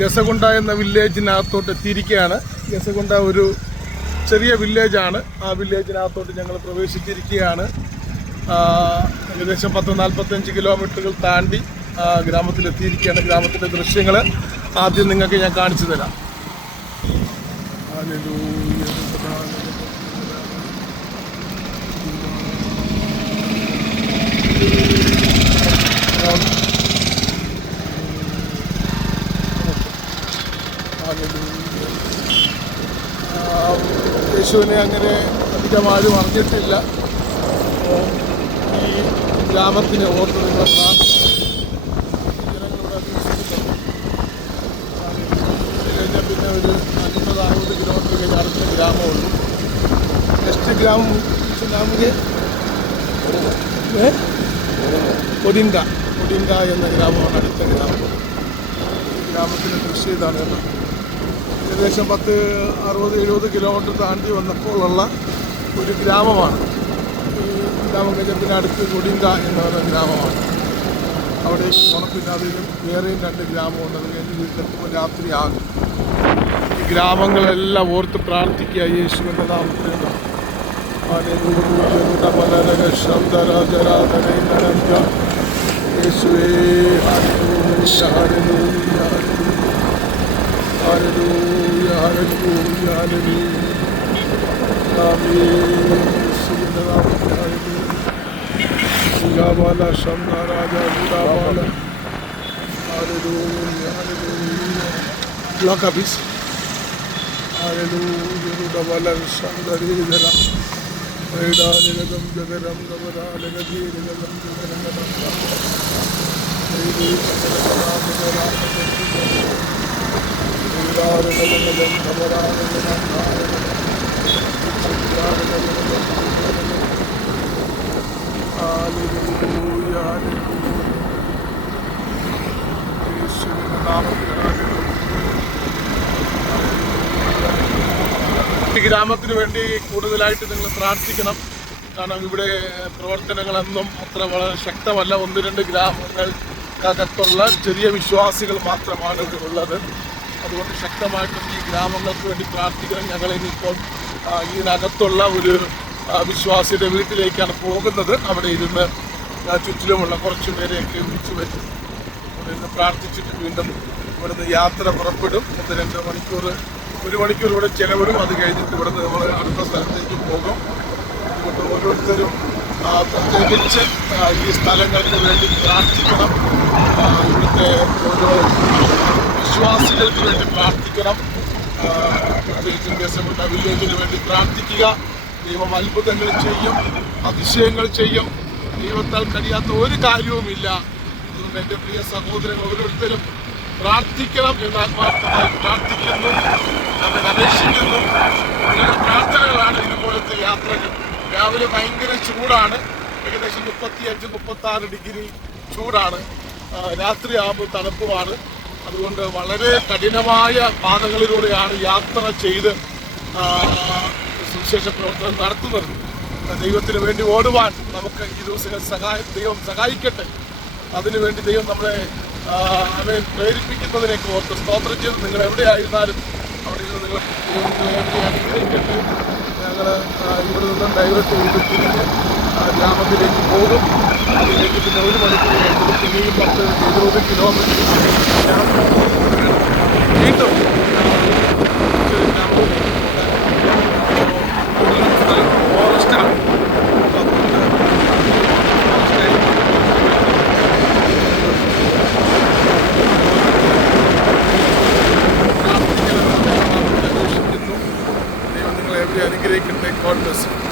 ഗസഗുണ്ട എന്ന വില്ലേജിനകത്തോട്ട് എത്തിയിരിക്കുകയാണ്. ഗസഗുണ്ട ഒരു ചെറിയ വില്ലേജാണ്. ആ വില്ലേജിനകത്തോട്ട് ഞങ്ങൾ പ്രവേശിച്ചിരിക്കുകയാണ്. ഏകദേശം 40-45 കിലോമീറ്ററുകൾ താണ്ടി ഗ്രാമത്തിലെത്തിയിരിക്കുകയാണ്. ഗ്രാമത്തിൻ്റെ ദൃശ്യങ്ങൾ ആദ്യം നിങ്ങൾക്ക് ഞാൻ കാണിച്ചു തരാം. യേശുവിനെ അങ്ങനെ അധികം ആരും അറിഞ്ഞിട്ടില്ല. ഈ ഗ്രാമത്തിനെ ഓർത്ത് നിങ്ങൾ പിന്നെ ഒരു 50-60 കിലോമീറ്റർ കഴിഞ്ഞ് അടുത്ത ഗ്രാമമുള്ളൂ. നെക്സ്റ്റ് ഗ്രാമം നമുക്ക് കൊടിങ്ക എന്ന ഗ്രാമമാണ് അടുത്ത ഗ്രാമം. ഈ ഗ്രാമത്തിൻ്റെ ദൃശ്യം ഇതാണ് കേട്ടോ. ഏകദേശം 60-70 കിലോമീറ്റർ താണ്ടി വന്നപ്പോഴുള്ള ഒരു ഗ്രാമമാണ്. ഈ ഗ്രാമം കഴിഞ്ഞാൽ പിന്നെ അടുത്ത് കൊടിങ്ക എന്ന് പറയുന്ന ഗ്രാമമാണ്. അവിടേക്ക് പോകണം. പിന്നെ അതിലും വേറെയും 2 ഗ്രാമമുണ്ട്. അത് കഴിഞ്ഞ് വീട്ടിലെത്തുമ്പോൾ രാത്രിയാകും. ഈ ഗ്രാമങ്ങളെല്ലാം ഓർത്ത് പ്രാർത്ഥിക്കുക യേശുവിൻ്റെ നാമത്തിൽ. യേശുവേ ഈ ഗ്രാമത്തിന് വേണ്ടി കൂടുതലായിട്ട് നിങ്ങൾ പ്രാർത്ഥിക്കണം. കാരണം ഇവിടെ പ്രവർത്തനങ്ങളൊന്നും അത്ര വളരെ ശക്തമല്ല. 1-2 ഗ്രാമങ്ങൾക്കകത്തുള്ള ചെറിയ വിശ്വാസികൾ മാത്രമാണ് ഉള്ളത്. അതുകൊണ്ട് ശക്തമായിട്ടും ഈ ഗ്രാമങ്ങൾക്ക് വേണ്ടി പ്രാർത്ഥിക്കണം. ഞങ്ങളിനിപ്പോൾ ഇതിനകത്തുള്ള ഒരു വിശ്വാസിയുടെ വീട്ടിലേക്കാണ് പോകുന്നത്. അവിടെ ഇരുന്ന് ചുറ്റിലുമുള്ള കുറച്ച് പേരെയൊക്കെ വിളിച്ചു വരും. അവിടെ ഇരുന്ന് പ്രാർത്ഥിച്ചിട്ട് വീണ്ടും ഇവിടുന്ന് യാത്ര പുറപ്പെടും. 1-2 മണിക്കൂർ, 1 മണിക്കൂർ ഇവിടെ ചിലവിടും. അത് കഴിഞ്ഞിട്ട് ഇവിടുന്ന് നമ്മൾ അടുത്ത സ്ഥലത്തേക്ക് പോകും. അതുകൊണ്ട് ഓരോരുത്തരും പ്രത്യേകിച്ച് ഈ സ്ഥലങ്ങൾക്ക് വേണ്ടി പ്രാർത്ഥിക്കണം. ഇവിടുത്തെ ഓരോ വിശ്വാസികൾക്ക് വേണ്ടി പ്രാർത്ഥിക്കണം. പ്രത്യേകിച്ചും ഗസഗുണ്ട വില്ലേജിന് വേണ്ടി പ്രാർത്ഥിക്കുക. ദൈവം അത്ഭുതങ്ങൾ ചെയ്യും, അതിശയങ്ങൾ ചെയ്യും. ദൈവത്താൽ കഴിയാത്ത ഒരു കാര്യവുമില്ല. അതുകൊണ്ട് എൻ്റെ പ്രിയ സഹോദരങ്ങൾ ഓരോരുത്തരും പ്രാർത്ഥിക്കണം എന്ന് ആത്മാർത്ഥമായി പ്രാർത്ഥിക്കുന്നു, നമ്മൾ അപേക്ഷിക്കുന്നു. നിങ്ങളുടെ പ്രാർത്ഥനകളാണ് ഇതുപോലത്തെ യാത്രകൾ. രാവിലെ ഭയങ്കര ചൂടാണ്. ഏകദേശം 35-36 ഡിഗ്രി ചൂടാണ്. രാത്രിയാകുമ്പോൾ തണുപ്പുമാണ്. അതുകൊണ്ട് വളരെ കഠിനമായ പാതകളിലൂടെയാണ് യാത്ര ചെയ്ത് സുവിശേഷ പ്രവർത്തനം നടത്തുന്നത്. ദൈവത്തിന് വേണ്ടി ഓടുവാൻ നമുക്ക് ഈ ദിവസങ്ങൾ ദൈവം സഹായിക്കട്ടെ. അതിനുവേണ്ടി ദൈവം നമ്മളെ അവൻ പ്രേരിപ്പിക്കുന്നതിനേക്ക് ഓർത്ത് സ്തോത്രം ചെയ്ത് നിങ്ങൾ എവിടെയായിരുന്നാലും അവിടെ നിന്ന് നിങ്ങൾ അനുഗ്രഹിക്കട്ടെ. ഞങ്ങൾ ഇവിടെ നിന്നും ഡൈവേർട്ട് ചെയ്ത് തിരിഞ്ഞ് ഗ്രാമത്തിലേക്ക് പോകും. അതിലേക്ക് പിന്നെ 1 മണിക്കൂർ കഴിഞ്ഞിട്ട് പിന്നെയും 10-20 കിലോമീറ്റർ വീണ്ടും ഫോറസ്റ്റാണ്. ദൈവം നിങ്ങളെ എവിടെ അനുഗ്രഹിക്കട്ടെ. God bless you.